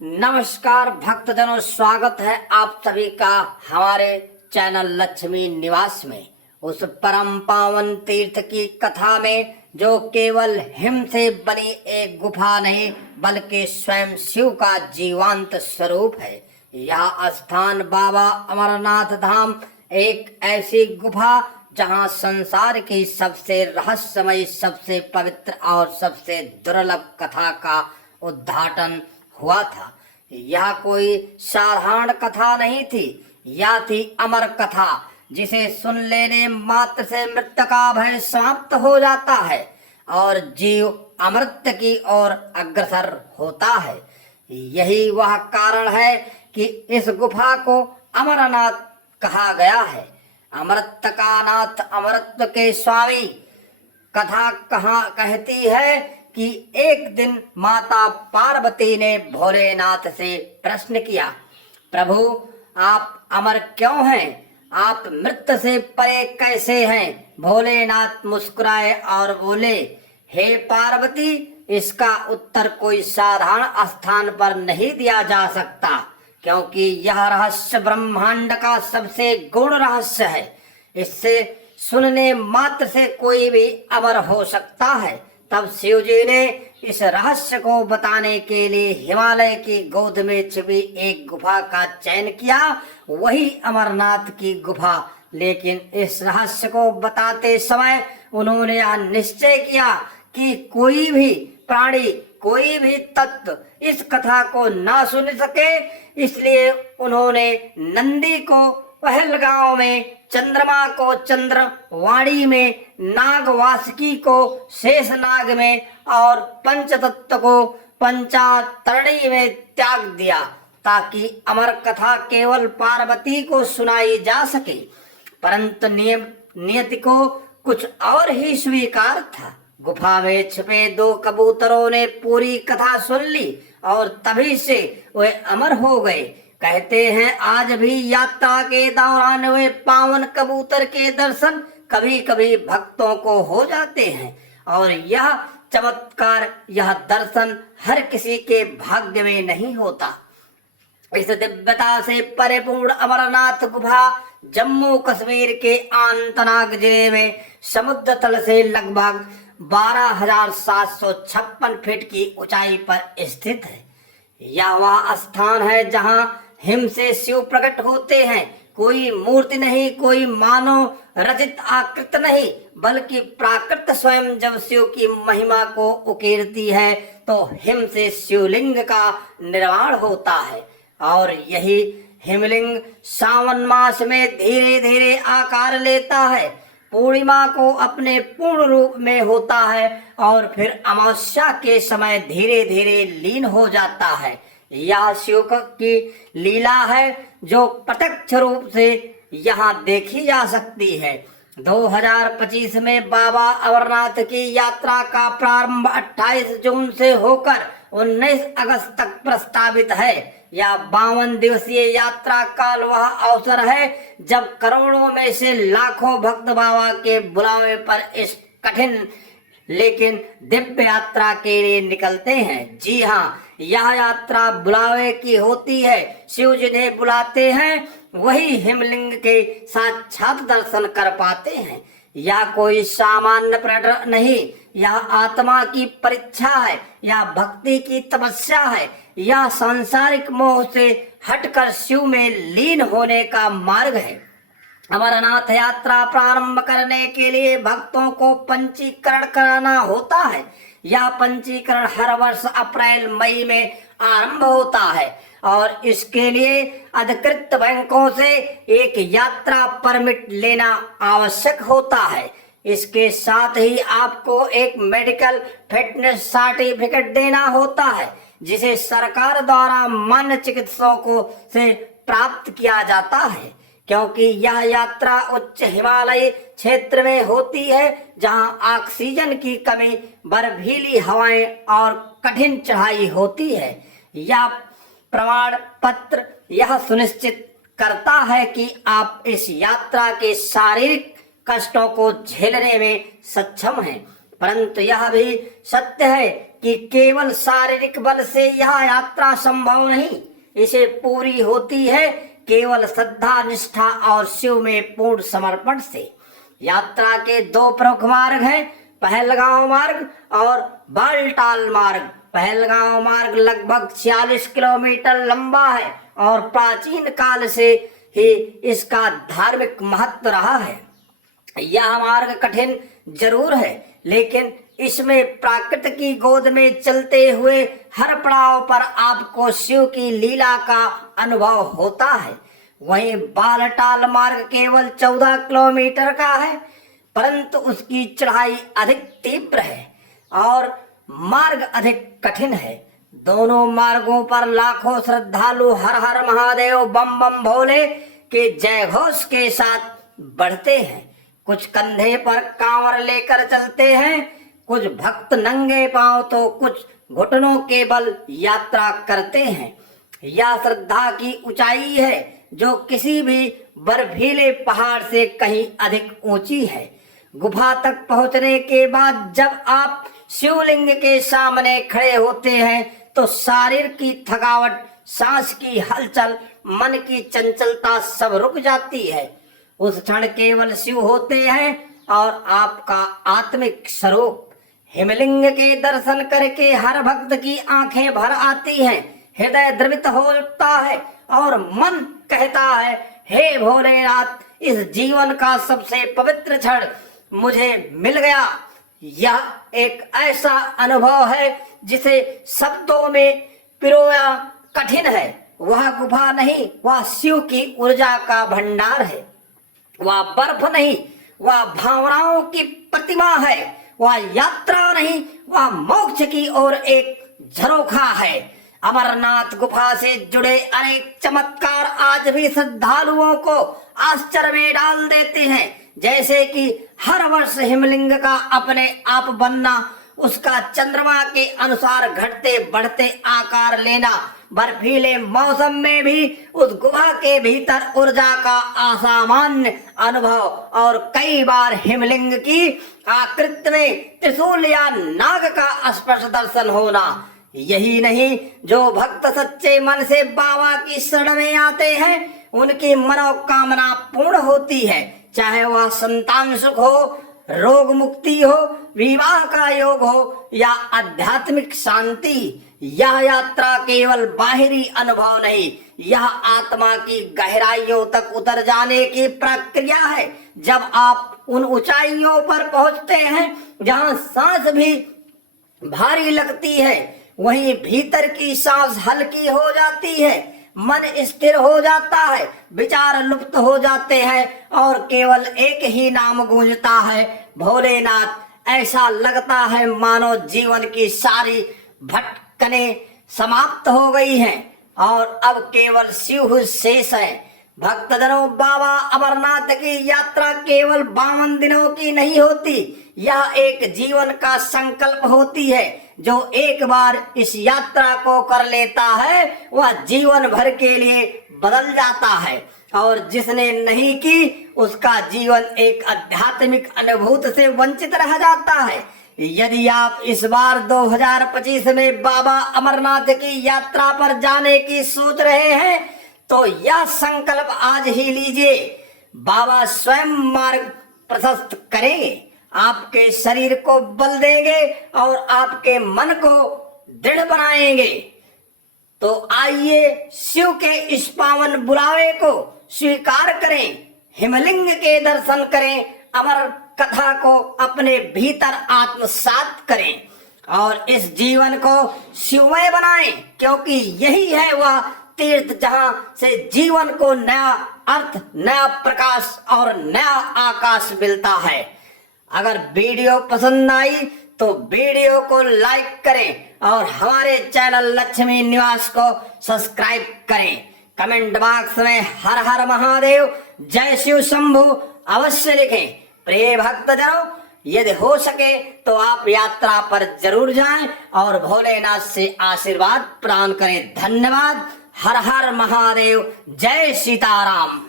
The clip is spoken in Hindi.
नमस्कार भक्तजनों, स्वागत है आप सभी का हमारे चैनल लक्ष्मी निवास में। उस परम पावन तीर्थ की कथा में जो केवल हिम से बनी एक गुफा नहीं बल्कि स्वयं शिव का जीवंत स्वरूप है। यह स्थान बाबा अमरनाथ धाम एक ऐसी गुफा जहां संसार की सबसे रहस्यमय, सबसे पवित्र और सबसे दुर्लभ कथा का उद्घाटन हुआ था। यह कोई साधारण कथा नहीं थी, यह थी अमर कथा जिसे सुन लेने मात्र से मृत्यु का भय समाप्त हो जाता है और जीव अमृत की ओर अग्रसर होता है। यही वह कारण है कि इस गुफा को अमरनाथ कहा गया है। अमृत का नाथ, अमृत के स्वामी। कथा कहती है कि एक दिन माता पार्वती ने भोलेनाथ से प्रश्न किया, प्रभु आप अमर क्यों हैं? आप मृत्यु से परे कैसे हैं? भोलेनाथ मुस्कुराए और बोले, हे पार्वती, इसका उत्तर कोई साधारण स्थान पर नहीं दिया जा सकता, क्योंकि यह रहस्य ब्रह्मांड का सबसे गूढ़ रहस्य है। इससे सुनने मात्र से कोई भी अमर हो सकता है। तब शिव जी ने इस रहस्य को बताने के लिए हिमालय की गोद में छिपी एक गुफा का चयन किया, वही अमरनाथ की गुफा। लेकिन इस रहस्य को बताते समय उन्होंने यह निश्चय किया कि कोई भी प्राणी, कोई भी तत्व इस कथा को ना सुन सके। इसलिए उन्होंने नंदी को पहलगांव में, चंद्रमा को चंद्रवाणी में, नागवासुकी को शेषनाग में और पंचतत्व को पंचातरणी में त्याग दिया, ताकि अमर कथा केवल पार्वती को सुनाई जा सके। परंतु नियति को कुछ और ही स्वीकार था। गुफा में छिपे दो कबूतरों ने पूरी कथा सुन ली और तभी से वे अमर हो गए। कहते हैं आज भी यात्रा के दौरान वे पावन कबूतर के दर्शन कभी कभी भक्तों को हो जाते हैं और यह चमत्कार, यह दर्शन हर किसी के भाग्य में नहीं होता। इस दिव्यता से परिपूर्ण अमरनाथ गुफा जम्मू कश्मीर के अनंतनाग जिले में समुद्र तल से लगभग 12,756 फीट की ऊंचाई पर स्थित है। यह वह स्थान है जहां हिम से शिव प्रकट होते हैं। कोई मूर्ति नहीं, कोई मानव रचित आकृति नहीं, बल्कि प्राकृत स्वयं जब शिव की महिमा को उकेरती है तो हिम से शिवलिंग का निर्माण होता है। और यही हिमलिंग सावन मास में धीरे धीरे आकार लेता है, पूर्णिमा को अपने पूर्ण रूप में होता है और फिर अमावस्या के समय धीरे धीरे लीन हो जाता है। यह शिव की लीला है जो प्रत्यक्ष रूप से यहाँ देखी जा सकती है। 2025 में बाबा अमरनाथ की यात्रा का प्रारंभ 28 जून से होकर 19 अगस्त तक प्रस्तावित है। यह 52 दिवसीय यात्रा काल वह अवसर है जब करोड़ों में से लाखों भक्त बाबा के बुलावे पर इस कठिन लेकिन दिव्य यात्रा के लिए निकलते हैं। जी हाँ, यह यात्रा बुलावे की होती है। शिव जिन्हें बुलाते हैं वही हिमलिंग के साक्षात दर्शन कर पाते हैं। यह कोई सामान्य पर्यटन नहीं, यह आत्मा की परीक्षा है, यह भक्ति की तपस्या है, यह सांसारिक मोह से हटकर शिव में लीन होने का मार्ग है। अमरनाथ यात्रा प्रारंभ करने के लिए भक्तों को पंजीकरण कराना होता है। यह पंजीकरण हर वर्ष अप्रैल मई में आरंभ होता है और इसके लिए अधिकृत बैंकों से एक यात्रा परमिट लेना आवश्यक होता है। इसके साथ ही आपको एक मेडिकल फिटनेस सर्टिफिकेट देना होता है, जिसे सरकार द्वारा मान्य चिकित्सकों से प्राप्त किया जाता है, क्योंकि यह यात्रा उच्च हिमालयी क्षेत्र में होती है जहां ऑक्सीजन की कमी, बर्फीली हवाएं और कठिन चढ़ाई होती है। यह प्रमाण पत्र यह सुनिश्चित करता है कि आप इस यात्रा के शारीरिक कष्टों को झेलने में सक्षम हैं। परंतु यह भी सत्य है कि केवल शारीरिक बल से यह यात्रा संभव नहीं, इसे पूरी होती है केवल श्रद्धा, निष्ठा और शिव में पूर्ण समर्पण से। यात्रा के दो प्रमुख मार्ग हैं, पहलगांव मार्ग और बालटाल मार्ग। पहलगांव मार्ग लगभग 46 किलोमीटर लंबा है और प्राचीन काल से ही इसका धार्मिक महत्व रहा है। यह मार्ग कठिन जरूर है, लेकिन इसमें प्रकृति की गोद में चलते हुए हर पड़ाव पर आपको शिव की लीला का अनुभव होता है। वहीं बालटाल मार्ग केवल 14 किलोमीटर का है, परंतु उसकी चढ़ाई अधिक तीव्र है और मार्ग अधिक कठिन है। दोनों मार्गों पर लाखों श्रद्धालु हर हर महादेव बम बम भोले के जय घोष के साथ बढ़ते हैं। कुछ कंधे पर कांवर लेकर चलते हैं, कुछ भक्त नंगे पांव तो कुछ घुटनों के बल यात्रा करते हैं। यह श्रद्धा की ऊंचाई है जो किसी भी बर्फीले पहाड़ से कहीं अधिक ऊंची है। गुफा तक पहुंचने के बाद जब आप शिवलिंग के सामने खड़े होते हैं तो शरीर की थकावट, सांस की हलचल, मन की चंचलता सब रुक जाती है। उस क्षण केवल शिव होते हैं और आपका आत्मिक स्वरूप। हिमलिंग के दर्शन करके हर भक्त की आंखें भर आती हैं, हृदय द्रवित होता है और मन कहता है, हे भोलेनाथ, इस जीवन का सबसे पवित्र क्षण मुझे मिल गया। यह एक ऐसा अनुभव है जिसे शब्दों में पिरोना कठिन है। वह गुफा नहीं, वह शिव की ऊर्जा का भंडार है। वह बर्फ नहीं, वह भावनाओं की प्रतिमा है। वह यात्रा नहीं, वह मोक्ष की ओर एक झरोखा है। अमरनाथ गुफा से जुड़े अनेक चमत्कार आज भी श्रद्धालुओं को आश्चर्य में डाल देते हैं, जैसे कि हर वर्ष हिमलिंग का अपने आप बनना, उसका चंद्रमा के अनुसार घटते बढ़ते आकार लेना, बर्फीले मौसम में भी उस गुफा के भीतर ऊर्जा का असामान्य अनुभव और कई बार हिमलिंग की आकृति में त्रिशूल या नाग का स्पर्श दर्शन होना। यही नहीं, जो भक्त सच्चे मन से बाबा की शरण में आते हैं उनकी मनोकामना पूर्ण होती है, चाहे वह संतान सुख हो, रोग मुक्ति हो, विवाह का योग हो या आध्यात्मिक शांति। यह यात्रा केवल बाहरी अनुभव नहीं, यह आत्मा की गहराइयों तक उतर जाने की प्रक्रिया है। जब आप उन ऊंचाइयों पर पहुंचते हैं जहां सांस भी भारी लगती है, वहीं भीतर की सांस हल्की हो जाती है, मन स्थिर हो जाता है, विचार लुप्त हो जाते हैं और केवल एक ही नाम गूंजता है, भोलेनाथ। ऐसा लगता है मानो जीवन की सारी भटकने समाप्त हो गई हैं और अब केवल शिव ही शेष है। भक्तजनों, बाबा अमरनाथ की यात्रा केवल 52 दिनों की नहीं होती, यह एक जीवन का संकल्प होती है। जो एक बार इस यात्रा को कर लेता है वह जीवन भर के लिए बदल जाता है, और जिसने नहीं की उसका जीवन एक आध्यात्मिक अनुभूति से वंचित रह जाता है। यदि आप इस बार 2025 में बाबा अमरनाथ की यात्रा पर जाने की सोच रहे हैं तो यह संकल्प आज ही लीजिए। बाबा स्वयं मार्ग प्रशस्त करेंगे, आपके शरीर को बल देंगे और आपके मन को दृढ़ बनाएंगे। तो आइए शिव के इस पावन बुलावे को स्वीकार करें, हिमलिंग के दर्शन करें, अमर कथा को अपने भीतर आत्मसात करें और इस जीवन को शिवमय बनाएं, क्योंकि यही है वह तीर्थ जहां से जीवन को नया अर्थ, नया प्रकाश और नया आकाश मिलता है। अगर वीडियो पसंद आई तो वीडियो को लाइक करें और हमारे चैनल लक्ष्मी निवास को सब्सक्राइब करें। कमेंट बॉक्स में हर हर महादेव, जय शिव शंभु अवश्य लिखें। प्रिय भक्तजनों, यदि हो सके तो आप यात्रा पर जरूर जाएं और भोलेनाथ से आशीर्वाद प्रदान करें। धन्यवाद। हर हर महादेव, जय सीताराम।